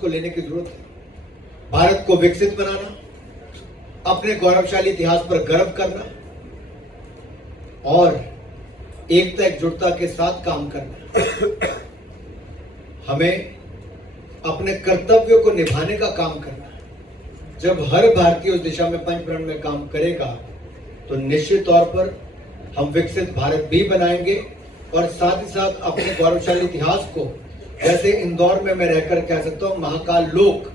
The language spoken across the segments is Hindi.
को लेने की जरूरत है। भारत को विकसित बनाना, अपने गौरवशाली इतिहास पर गर्व करना और एकता एकजुटता के साथ काम करना, हमें अपने कर्तव्यों को निभाने का काम करना है। जब हर भारतीय उस दिशा में पंचप्रण में काम करेगा तो निश्चित तौर पर हम विकसित भारत भी बनाएंगे और साथ ही साथ अपने गौरवशाली इतिहास को, जैसे इंदौर में मैं रहकर कह सकता हूं, महाकाल लोक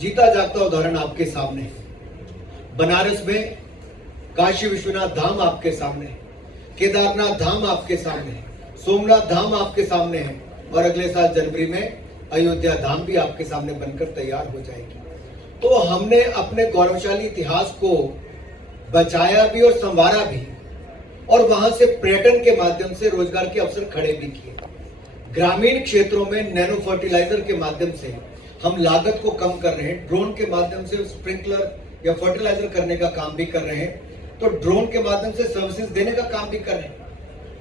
जीता जागता उदाहरण आपके सामने है। बनारस में काशी विश्वनाथ धाम आपके सामने है, केदारनाथ धाम आपके सामने है, सोमनाथ धाम आपके सामने है और अगले साल जनवरी में अयोध्या धाम भी आपके सामने बनकर तैयार हो जाएगी। तो हमने अपने गौरवशाली इतिहास को बचाया भी और संवारा भी और वहां से पर्यटन के माध्यम से रोजगार के अवसर खड़े भी किए। ग्रामीण क्षेत्रों में नैनो फर्टिलाइजर के माध्यम से हम लागत को कम कर रहे हैं। ड्रोन के माध्यम से स्प्रिंकलर या फर्टिलाइजर करने का काम भी कर रहे हैं, तो ड्रोन के माध्यम से सर्विसेज देने का काम भी कर रहे हैं।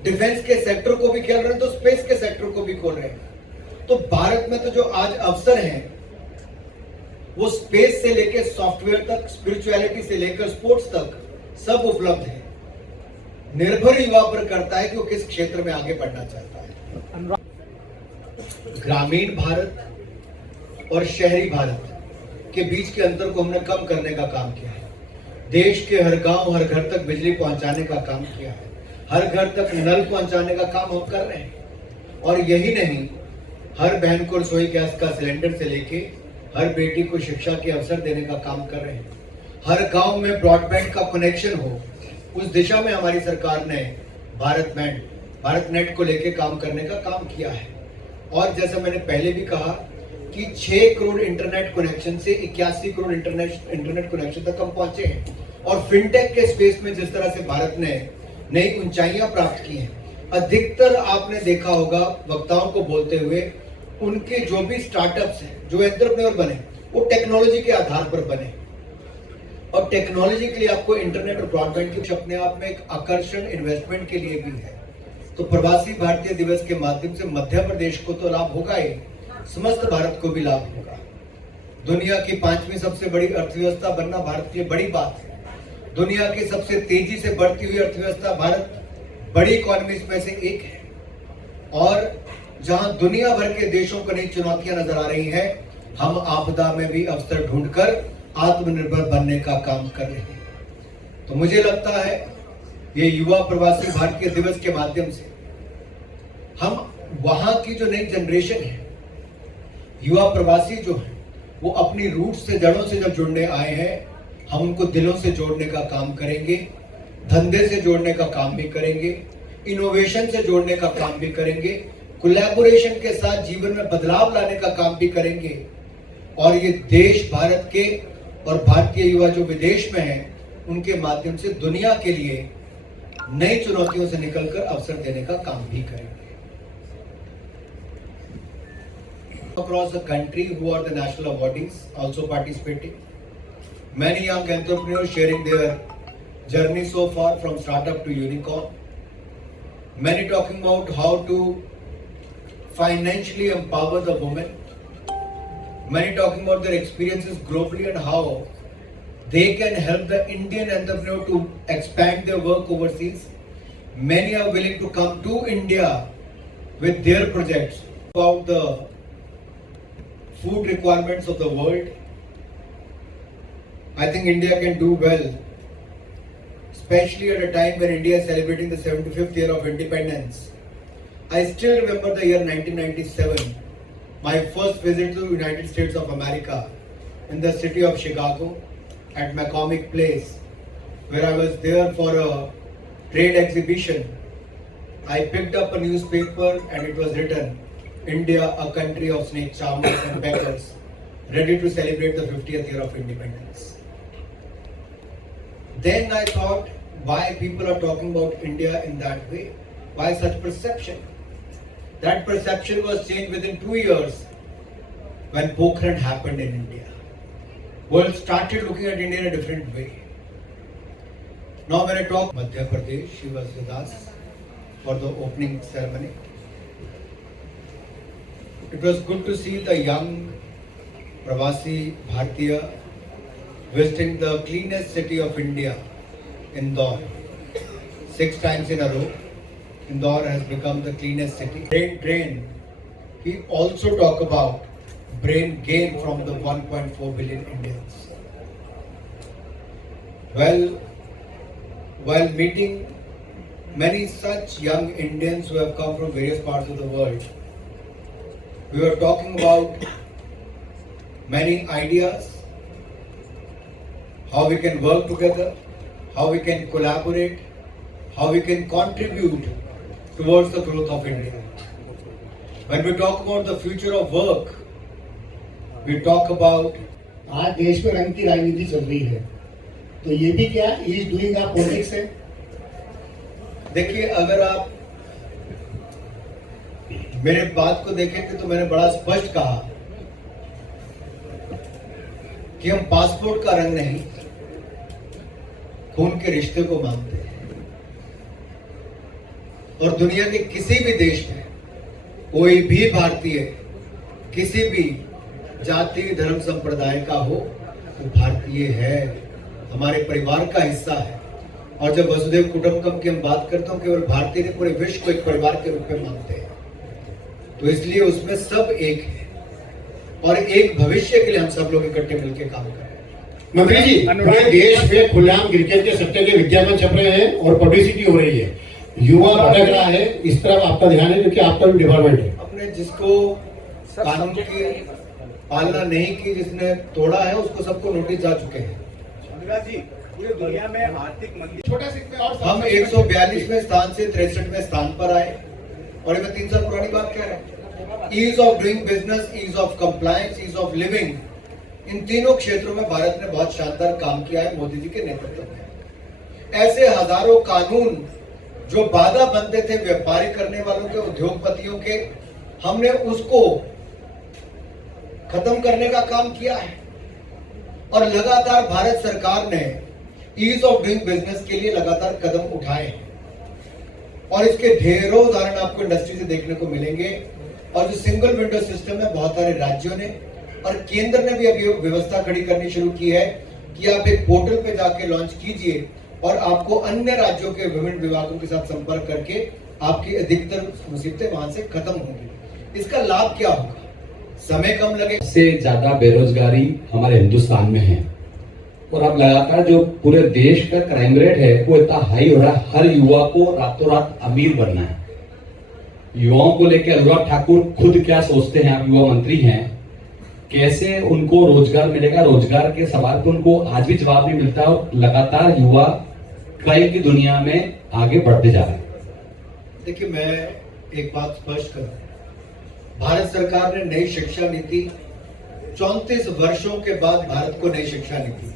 डिफेंस के सेक्टर को भी खेल रहे हैं तो स्पेस के सेक्टर को भी खोल रहे हैं। तो भारत में तो जो आज अवसर हैं वो स्पेस से लेकर सॉफ्टवेयर तक, स्पिरिचुअलिटी से लेकर स्पोर्ट्स तक सब उपलब्ध है। निर्भर युवा पर करता है कि वो किस क्षेत्र में आगे बढ़ना चाहता है। ग्रामीण भारत और शहरी भारत के बीच के अंतर को हमने कम करने का काम किया है। देश के हर गांव हर घर तक बिजली पहुंचाने का काम किया है। हर घर तक नल पहुंचाने का काम हम कर रहे हैं। और यही नहीं, हर बहन को रसोई गैस का सिलेंडर से लेके हर बेटी को शिक्षा के अवसर देने का काम कर रहे हैं। हर गांव में ब्रॉडबैंड का कनेक्शन हो, उस दिशा में हमारी सरकार ने भारत नेट को लेके काम करने का काम किया है। और जैसा मैंने पहले भी कहा कि 6 करोड़ इंटरनेट कनेक्शन से 81 करोड़ इंटरनेट कनेक्शन तक हम पहुंचे हैं। और फिनटेक के स्पेस में जिस तरह से भारत ने नई ऊंचाइयां प्राप्त की हैं, अधिकतर आपने देखा होगा वक्ताओं को बोलते हुए, उनके जो भी स्टार्टअप्स हैं, जो एंटरप्रेन्योर बने, वो टेक्नोलॉजी के आधार पर बने। और टेक्नोलॉजी के लिए आपको इंटरनेट और ब्रॉडबैंड की अपने आप में एक आकर्षण इन्वेस्टमेंट के लिए भी है। तो प्रवासी भारतीय दिवस के माध्यम से मध्य प्रदेश को तो लाभ होगा ही, समस्त भारत को भी लाभ होगा। दुनिया की 5वीं सबसे बड़ी अर्थव्यवस्था बनना भारत के लिए बड़ी बात है। दुनिया की सबसे तेजी से बढ़ती हुई अर्थव्यवस्था भारत बड़ी इकोनॉमीज में से एक है। और जहां दुनिया भर के देशों को नई चुनौतियां नजर आ रही हैं, हम आपदा में भी अवसर ढूंढकर आत्मनिर्भर बनने का काम कर रहे हैं। तो मुझे लगता है ये युवा प्रवासी भारतीय दिवस के माध्यम से हम वहां की जो नई जनरेशन है, युवा प्रवासी जो है, वो अपनी रूट्स से, जड़ों से जब जुड़ने आए हैं, हम उनको दिलों से जोड़ने का काम करेंगे, धंधे से जोड़ने का काम भी करेंगे, इनोवेशन से जोड़ने का काम भी करेंगे, कोलैबोरेशन के साथ जीवन में बदलाव लाने का काम भी करेंगे। और ये देश भारत के और भारतीय युवा जो विदेश में हैं, उनके माध्यम से दुनिया के लिए नई चुनौतियों से निकलकर अवसर देने का काम भी करेंगे। Across the country, who are the national awardees also participating. Many young entrepreneurs sharing their journey so far from startup to unicorn. Many talking about how to financially empower the women. Many talking about their experiences globally and how they can help the Indian entrepreneur to expand their work overseas. Many are willing to come to India with their projects about the food requirements of the world. I think India can do well, especially at a time when India is celebrating the 75th year of independence. I still remember the year 1997, my first visit to the United States of America in the city of Chicago at McCormick Place, where I was there for a trade exhibition. I picked up a newspaper and it was written, India, a country of snake charmers and beggars, ready to celebrate the 50th year of independence. Then I thought, why people are talking about India in that way? Why such perception? That perception was changed within 2 years when Pokhran happened in India. World started looking at India in a different way. Now when I talk Madhya Pradesh, she was with us for the opening ceremony. It was good to see the young प्रवासी भारतीय visiting the cleanest city of India, Indore. 6 times in a row, Indore has become the cleanest city. Brain drain. We also talk about brain gain from the 1.4 billion Indians. Well, while meeting many such young Indians who have come from various parts of the world, we were talking about many ideas, how we can work together, how we can collaborate, how we can contribute towards the growth of India. When we talk about the future of work, we talk about आज देश में रंग की राजनीति चल रही है, तो ये भी क्या इज डूइंग अ पॉलिटिक्स है। देखिए, अगर आप मेरे बात को देखेंगे तो मैंने बड़ा स्पष्ट कहा कि हम पासपोर्ट का रंग नहीं, खून के रिश्ते को मानते हैं। और दुनिया के किसी भी देश में कोई भी भारतीय किसी भी जाति धर्म संप्रदाय का हो वो भारतीय है, हमारे परिवार का हिस्सा है। और जब वसुधैव कुटुंबकम की हम बात करते हैं, केवल भारतीय ने पूरे विश्व को एक परिवार के रूप में मानते हैं, तो इसलिए उसमें सब एक है और एक भविष्य के लिए हम सब लोग इकट्ठे मिलकर काम कर रहे हैं। मंत्री जी, पूरे देश में खुलेआम क्रिकेट के सट्टे के विज्ञापन छप रहे हैं और पब्लिसिटी हो रही है, युवा भटक रहा है, इस तरफ आपका ध्यान है क्योंकि आपका भी डिपार्टमेंट है। अपने जिसको कानून की पालना नहीं की, जिसने तोड़ा है, उसको सबको नोटिस जा चुके हैं। पूरी दुनिया में आर्थिक मंदी, छोटा सा हम 142वें स्थान से 63वें स्थान पर आए और ये मैं 3 साल पुरानी बात कह रहा हूँ। Ease of doing business, ease of compliance, ease of living, इन तीनों क्षेत्रों में भारत ने बहुत शानदार काम किया है मोदी जी के नेतृत्व में। ऐसे हजारों कानून जो बाधा बनते थे व्यापारी करने वालों के, उद्योगपतियों के, हमने उसको खत्म करने का काम किया है। और लगातार भारत सरकार ने ईज ऑफ डूइंग बिजनेस के लिए लगातार कदम उठाए हैं और इसके ढेरों उदाहरण आपको इंडस्ट्री से देखने को मिलेंगे। और जो सिंगल विंडो सिस्टम है, बहुत सारे राज्यों ने और केंद्र ने भी अभी व्यवस्था खड़ी करनी शुरू की है कि आप एक पोर्टल पे जाके लॉन्च कीजिए और आपको अन्य राज्यों के विभिन्न विभागों के साथ संपर्क करके आपकी अधिकतर मुसीबतें वहां से खत्म होंगी। इसका लाभ क्या होगा? समय कम लगेगा। से ज्यादा बेरोजगारी हमारे हिंदुस्तान में है और अब लगातार जो पूरे देश का क्राइम रेट है वो इतना हाई हो रहा है। हर युवा को रातों रात अमीर बनना है। युवाओं को लेकर अनुराग ठाकुर खुद क्या सोचते हैं? आप युवा मंत्री हैं, कैसे उनको रोजगार मिलेगा? रोजगार के सवाल पर उनको आज भी जवाब नहीं मिलता और लगातार युवा क्राइम की दुनिया में आगे बढ़ते जा रहे हैं। देखिए, मैं एक बात स्पष्ट करूं, भारत सरकार ने नई शिक्षा नीति 34 वर्षों के बाद भारत को नई शिक्षा नीति दी।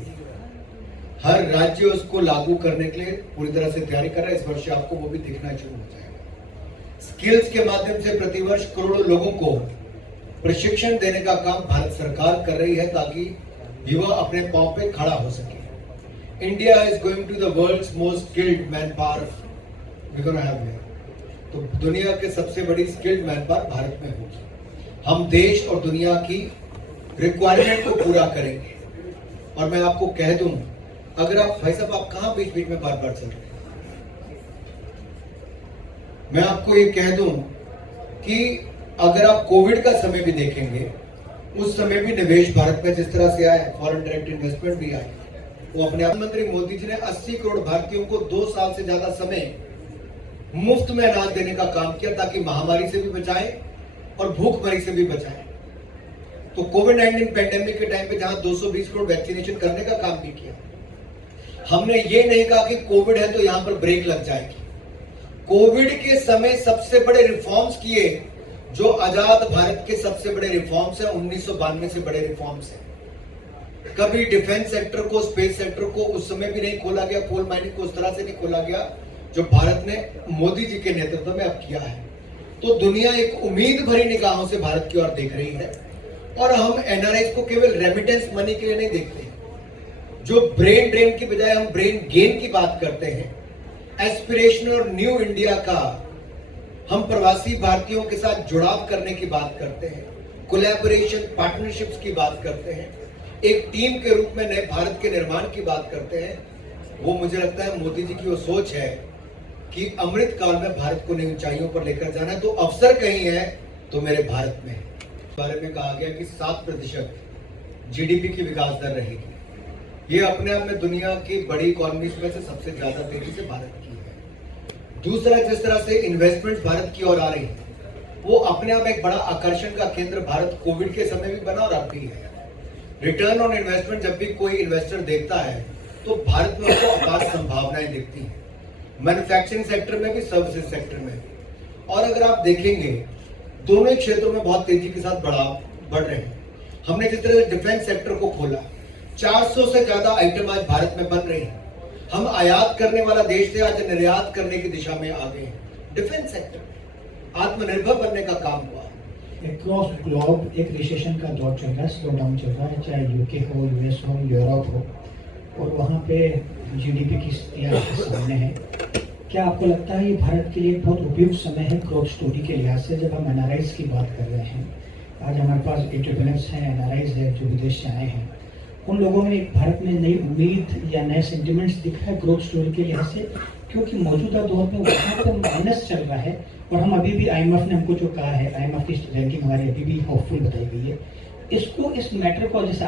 हर राज्य उसको लागू करने के लिए पूरी तरह से तैयारी कर रहा है। इस वर्ष आपको वो भी दिखना शुरू हो जाएगा। स्किल्स के माध्यम से प्रतिवर्ष करोड़ों लोगों को प्रशिक्षण देने का काम भारत सरकार कर रही है ताकि युवा अपने पांव पे खड़ा हो सके। India is going to the world's most skilled manpower we gonna have here. तो दुनिया के सबसे बड़ी स्किल्ड मैन पावर भारत में होगी। हम देश और दुनिया की रिक्वायरमेंट को पूरा करेंगे। और मैं आपको कह दूं, अगर आप भाई साहब, आप कहां बीच बीच में बार बार चल रहे हैं? मैं आपको ये कह दूं कि अगर आप कोविड का समय भी देखेंगे, उस समय भी निवेश भारत में जिस तरह से आया, फॉरेन डायरेक्ट इन्वेस्टमेंट भी आए, वो अपने प्रधानमंत्री मोदी जी ने 80 करोड़ भारतीयों को 2 साल से ज्यादा समय मुफ्त में अनाज देने का काम किया ताकि महामारी से भी बचाए और भूखमरी से भी बचाए। तो कोविड-19 पैंडेमिक के टाइम पे जहां 220 करोड़ वैक्सीनेशन करने का काम भी किया, हमने ये नहीं कहा कि कोविड है तो यहां पर ब्रेक लग जाएगी। कोविड के समय सबसे बड़े रिफॉर्म्स किए, जो आजाद भारत के सबसे बड़े रिफॉर्म्स हैं, 1992 से बड़े रिफॉर्म्स हैं। कभी डिफेंस सेक्टर को, स्पेस सेक्टर को उस समय भी नहीं खोला गया, कोल माइनिंग को उस तरह से नहीं खोला गया जो भारत ने मोदी जी के नेतृत्व में अब किया है। तो दुनिया एक उम्मीद भरी निगाहों से भारत की ओर देख रही है और हम एनआरआई को केवल रेमिटेंस मनी के लिए नहीं देखते। जो ब्रेन ड्रेन की बजाय हम ब्रेन गेन की बात करते हैं, एस्पिरेशनल न्यू इंडिया का हम प्रवासी भारतीयों के साथ जुड़ाव करने की बात करते हैं, कोलैबोरेशन, पार्टनरशिप्स की बात करते हैं, एक टीम के रूप में नए भारत के निर्माण की बात करते हैं, वो मुझे लगता है मोदी जी की वो सोच है कि अमृत काल में भारत को नई ऊंचाइयों पर लेकर जाना है। तो अवसर कहीं है तो मेरे भारत में है। इस बारे में कहा गया कि 7% जीडीपी की विकास दर रहेगी। ये अपने आप में दुनिया की बड़ी इकोनॉमीज में से सबसे ज्यादा तेजी से भारत की है। दूसरा, जिस तरह से इन्वेस्टमेंट भारत की ओर आ रही है, वो अपने आप एक बड़ा आकर्षण का केंद्र भारत कोविड के समय भी बना और अब भी है। रिटर्न ऑन इन्वेस्टमेंट जब भी कोई इन्वेस्टर देखता है तो भारत में उसको अपार संभावनाएं दिखती हैं, मैन्युफैक्चरिंग सेक्टर में भी, सर्विसेज सेक्टर में भी। और अगर आप देखेंगे दोनों ही क्षेत्रों में बहुत तेजी के साथ बढ़ रहे हैं। हमने जिस तरह से डिफेंस सेक्टर को खोला, 400 से ज्यादा आइटम आज भारत में बन रहे हैं। हम आयात करने वाला देश थे, आज निर्यात करने की दिशा में आ गए हैं। डिफेंस सेक्टर में आत्मनिर्भर बनने का काम हुआ। अक्रॉस ग्लोब एक रिसेशन का दौर चल रहा है, स्लो डाउन चल रहा है, चाहे यूके हो, यूएस हो, यूरोप हो, और वहाँ पे जीडीपी की स्थितियाँ आपके सामने है। क्या आपको लगता है ये भारत के लिए बहुत उपयुक्त समय है ग्रोथ स्टोरी के लिहाज से? जब हम एनआरआईज की बात कर रहे हैं, आज हमारे पास एंटरप्रेन्योर्स हैं, एनआरआईज है जो विदेश से आए हैं, उन लोगों में एक भारत में नई उम्मीद या नए सेंटिमेंट्स दिख रहा है ग्रोथ स्टोरी के लिहाज से? क्योंकि मौजूदा दौर में वहाँ पर माइनस चल रहा है और हम अभी भी IMF ने हमको जो कहा है, IMF की रैंकिंग हमारी अभी भी होपफुल बताई गई है। इसको, इस मैटर को जैसे